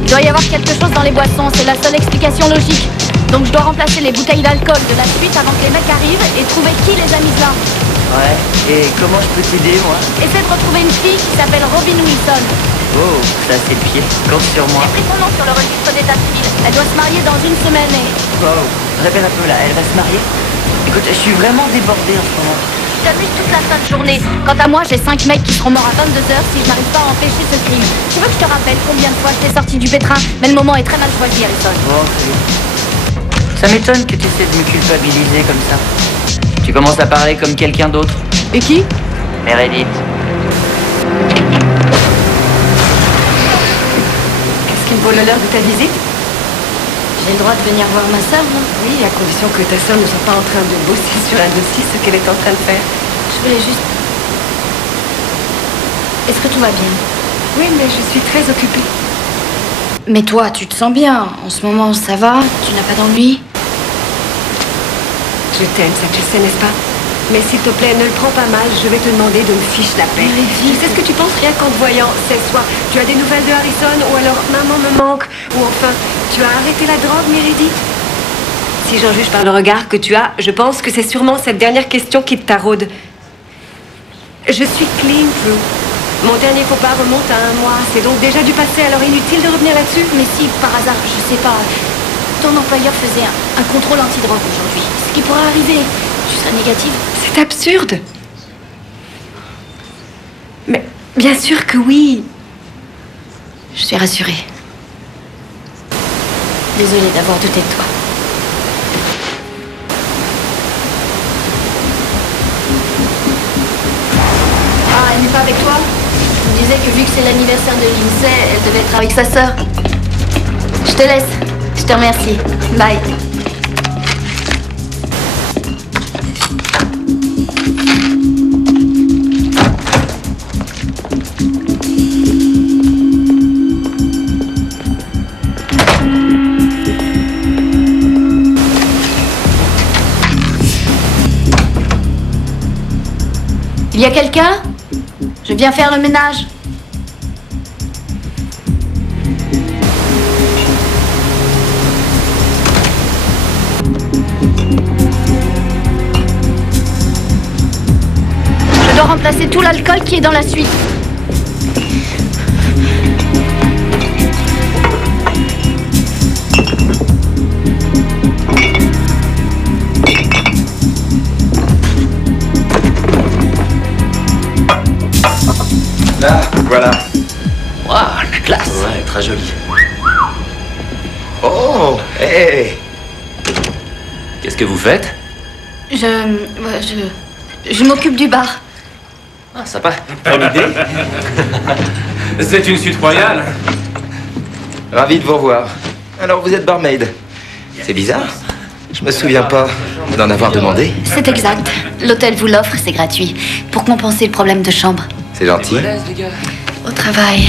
Il doit y avoir quelque chose dans les boissons, c'est la seule explication logique. Donc je dois remplacer les bouteilles d'alcool de la suite avant que les mecs arrivent et trouver qui les a mises là. Ouais, et comment je peux t'aider, moi? Essaie de retrouver une fille qui s'appelle Robin Wilson. Oh, ça c'est pied. Compte sur moi. J'ai pris son nom sur le registre d'état civil. Elle doit se marier dans une semaine et... Wow, répète un peu là, elle va se marier? Écoute, je suis vraiment débordé en ce moment. Tu t'amuses toute la sainte journée. Quant à moi, j'ai 5 mecs qui seront morts à 22h si je n'arrive pas à empêcher ce crime. Tu veux que je te rappelle combien de fois je t'ai sorti du pétrin? Mais le moment est très mal choisi, Harrison. Oh, ça m'étonne que tu essaies de me culpabiliser comme ça. Tu commences à parler comme quelqu'un d'autre. Et qui? Meredith. Qu'est-ce qui me vaut l'honneur de ta visite? J'ai le droit de venir voir ma sœur, non? Oui, à condition que ta sœur ne soit pas en train de bosser sur un dossier, ce qu'elle est en train de faire. Je voulais juste... Est-ce que tout va bien? Oui, mais je suis très occupée. Mais toi, tu te sens bien. En ce moment, ça va? Tu n'as pas d'ennui? Je t'aime, ça tu le sais, n'est-ce pas? Mais s'il te plaît, ne le prends pas mal, je vais te demander de me fiche la paix. Je sais ce que tu penses rien qu'en te voyant. C'est soit tu as des nouvelles de Harrison, ou alors maman me manque, ou enfin, tu as arrêté la drogue, Meredith? Si j'en juge par le regard que tu as, je pense que c'est sûrement cette dernière question qui te taraude. Je suis clean, Prue. Mon dernier faux pas remonte à 1 mois. C'est donc déjà du passé, alors inutile de revenir là-dessus. Mais si, par hasard, je sais pas, ton employeur faisait un contrôle antidrogue aujourd'hui. Ce qui pourrait arriver, tu serais négative? C'est absurde. Mais bien sûr que oui. Je suis rassurée. Désolée d'avoir douté de toi. Ah, elle n'est pas avec toi? Je me disais que vu que c'est l'anniversaire de Lindsay, elle devait être avec sa sœur. Je te laisse. Je te remercie. Bye. Il y a quelqu'un? Je viens faire le ménage. Je dois remplacer tout l'alcool qui est dans la suite. Là, voilà. Waouh, la classe. Ouais, très jolie. Oh, hé. Qu'est-ce que vous faites? Je m'occupe du bar. Ah, sympa. Bonne idée. C'est une suite royale. Ravi de vous revoir. Alors, vous êtes barmaid. C'est bizarre. Je me souviens pas d'en avoir demandé. C'est exact. L'hôtel vous l'offre, c'est gratuit. Pour compenser le problème de chambre. C'est gentil. Au travail.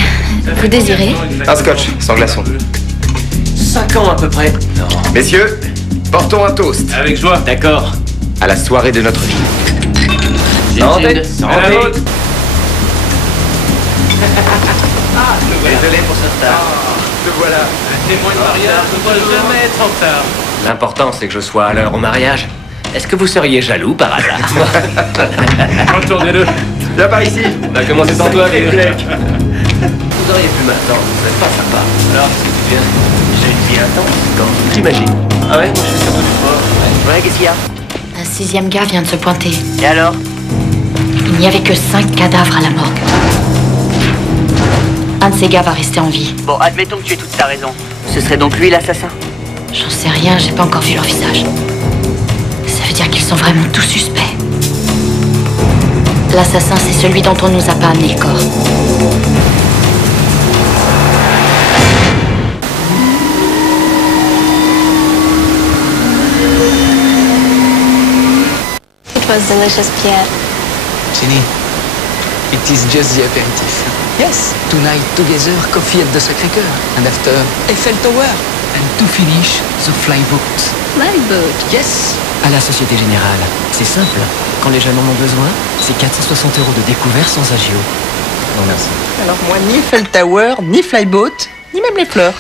Vous désirez? Un scotch, sans glaçon. 5 ans à peu près. Non. Messieurs, portons un toast. Avec joie. D'accord. À la soirée de notre vie. Santé. Santé. Désolé pour ce retard. Te voilà. Un témoin de mariage ne doit jamais être en retard. L'important, c'est que je sois à l'heure au mariage. Est-ce que vous seriez jaloux par hasard? Retournez-le. Viens par ici. On a commencé sans toi, mais... Vous auriez pu m'attendre, vous êtes pas sympa. Alors, qu'est-ce que tu viens? J'ai une vie intense, quand t'imagines. Ah ouais, moi je suis surtout du sport. Ouais, qu'est-ce qu'il y a? Un 6e gars vient de se pointer. Et alors? Il n'y avait que 5 cadavres à la morgue. Un de ces gars va rester en vie. Bon, admettons que tu aies toute ta raison. Ce serait donc lui l'assassin? J'en sais rien, j'ai pas encore vu leur visage. Ça veut dire qu'ils sont vraiment tous suspects. L'assassin, c'est celui dont on nous a pas amené le corps. It was delicious, Pierre. Jenny, it is just the aperitif. Yes, tonight together coffee at the Sacré-Cœur. And after Eiffel Tower. And to finish the flyboat. Flyboat? Yes. À la Société Générale, c'est simple. Quand les jeunes en ont besoin, c'est 460 € de découvert sans agio. Non, merci. Alors moi, ni Eiffel Tower, ni Flyboat, ni même les fleurs.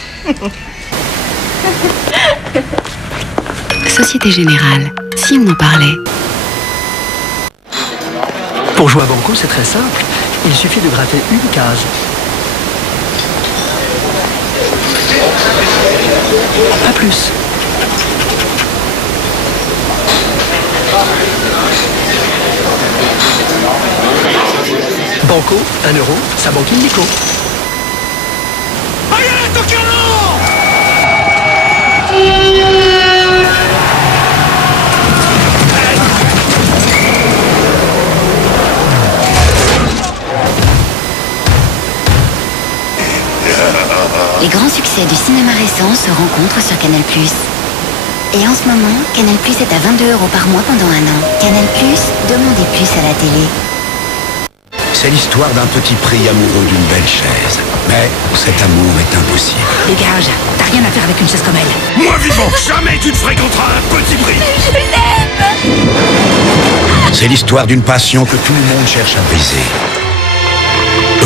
Société Générale, si on en parlait. Pour jouer à Banco, c'est très simple. Il suffit de gratter une case. Pas plus. Banco, 1 €, ça banque illico. Les grands succès du cinéma récent se rencontrent sur Canal+. Et en ce moment, Canal+ est à 22 € par mois pendant 1 an. Canal+, demandez plus à la télé. C'est l'histoire d'un petit prix amoureux d'une belle chaise. Mais cet amour est impossible. Dégage, t'as rien à faire avec une chaise comme elle. Moi vivant, jamais tu ne fréquenteras un petit prix. Je l'aime. C'est l'histoire d'une passion que tout le monde cherche à briser.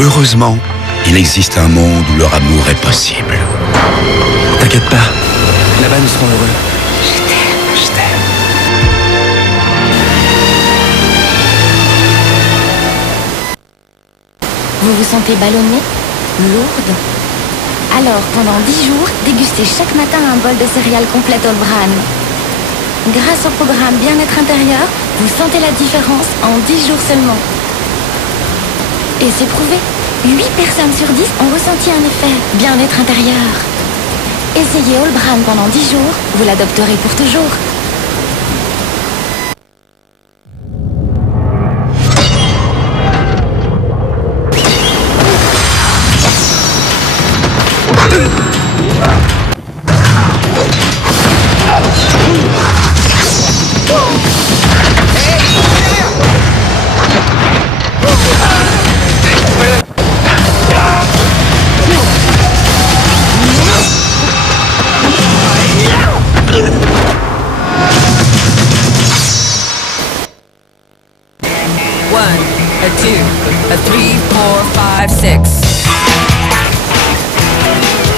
Heureusement, il existe un monde où leur amour est possible. T'inquiète pas, là-bas nous serons heureux. Je t'aime. Vous vous sentez ballonné? Lourde? Alors, pendant 10 jours, dégustez chaque matin un bol de céréales complètes All Bran. Grâce au programme Bien-être intérieur, vous sentez la différence en 10 jours seulement. Et c'est prouvé, 8 personnes sur 10 ont ressenti un effet bien-être intérieur. Essayez All Bran pendant 10 jours, vous l'adopterez pour toujours.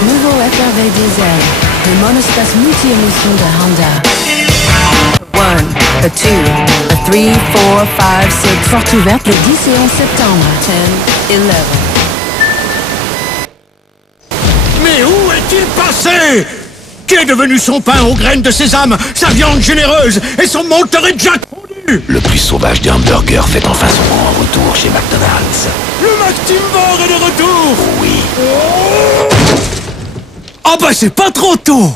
Nouveau FRV Diesel, le monospace multi-émotion de Honda. 1, a 2, a 3, 4, 5, 6. Porte ouverte le 10 et 11 septembre. 10, 11. Mais où est-il passé? Qu'est devenu son pain aux graines de sésame, sa viande généreuse et son Monterey-Jack fondu? Le plus sauvage des hamburgers fait enfin son grand retour chez McDonald's. Le McTimber est de retour? Oui. Ah bah c'est pas trop tôt.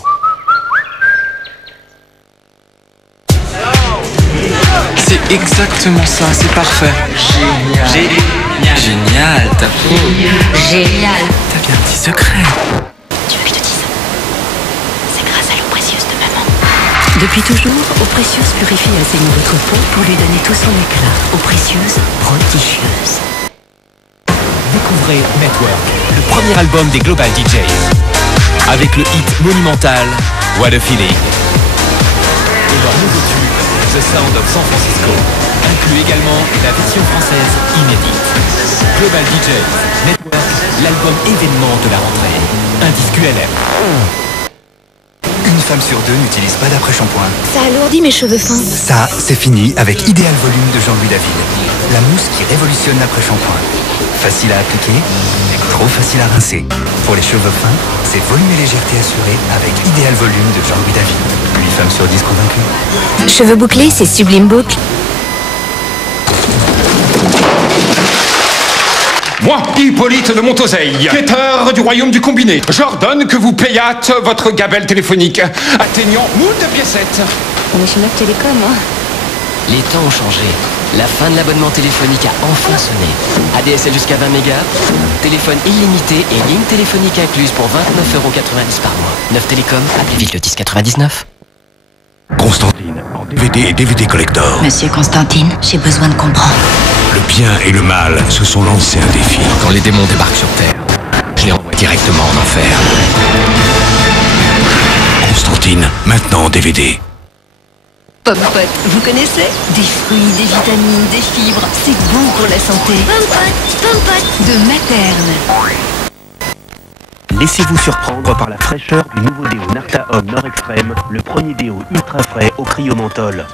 C'est exactement ça, c'est parfait. Génial. Génial, t'as Génial. T'as bien un petit secret. Tu veux que je te dise? C'est grâce à l'eau précieuse de maman. Depuis toujours, Eau Précieuse purifie et assainie votre peau pour lui donner tout son éclat. Eau Précieuse, prodigieuse. Découvrez Network, le premier album des Global DJs. Avec le hit monumental What a Feeling. Et leur nouveau tube, The Sound of San Francisco, inclut également la version française inédite. Global DJs, Network, l'album événement de la rentrée. Un disque ULM. Une femme sur deux n'utilise pas d'après-shampoing. Ça alourdit mes cheveux fins. Ça, c'est fini avec Idéal Volume de Jean-Louis David. La mousse qui révolutionne l'après-shampoing. Facile à appliquer, trop facile à rincer. Pour les cheveux fins, c'est volume et légèreté assurée avec Idéal Volume de Jean-Louis David. 8 femmes sur 10 convaincues. Cheveux bouclés, c'est Sublime Boucle. Moi, Hippolyte de Montoseille, quêteur du royaume du combiné, j'ordonne que vous payâtes votre gabelle téléphonique, atteignant moult piécettes. On est chez Noc Télécom, hein. Les temps ont changé. La fin de l'abonnement téléphonique a enfin sonné. ADSL jusqu'à 20 mégas, téléphone illimité et ligne téléphonique incluse pour 29,90 € par mois. Neuf Télécom, appelez vite le 1099. Constantine, en DVD et DVD collector. Monsieur Constantine, j'ai besoin de comprendre. Le bien et le mal se sont lancés un défi. Quand les démons débarquent sur Terre, je les renvoie directement en enfer. Constantine, maintenant en DVD. Pomme-pote, vous connaissez? Des fruits, des vitamines, des fibres, c'est bon pour la santé. Pomme-pote, de Materne. Laissez-vous surprendre par la fraîcheur du nouveau déo Narta Homme Nord Extrême, le premier déo ultra frais au cryomenthol.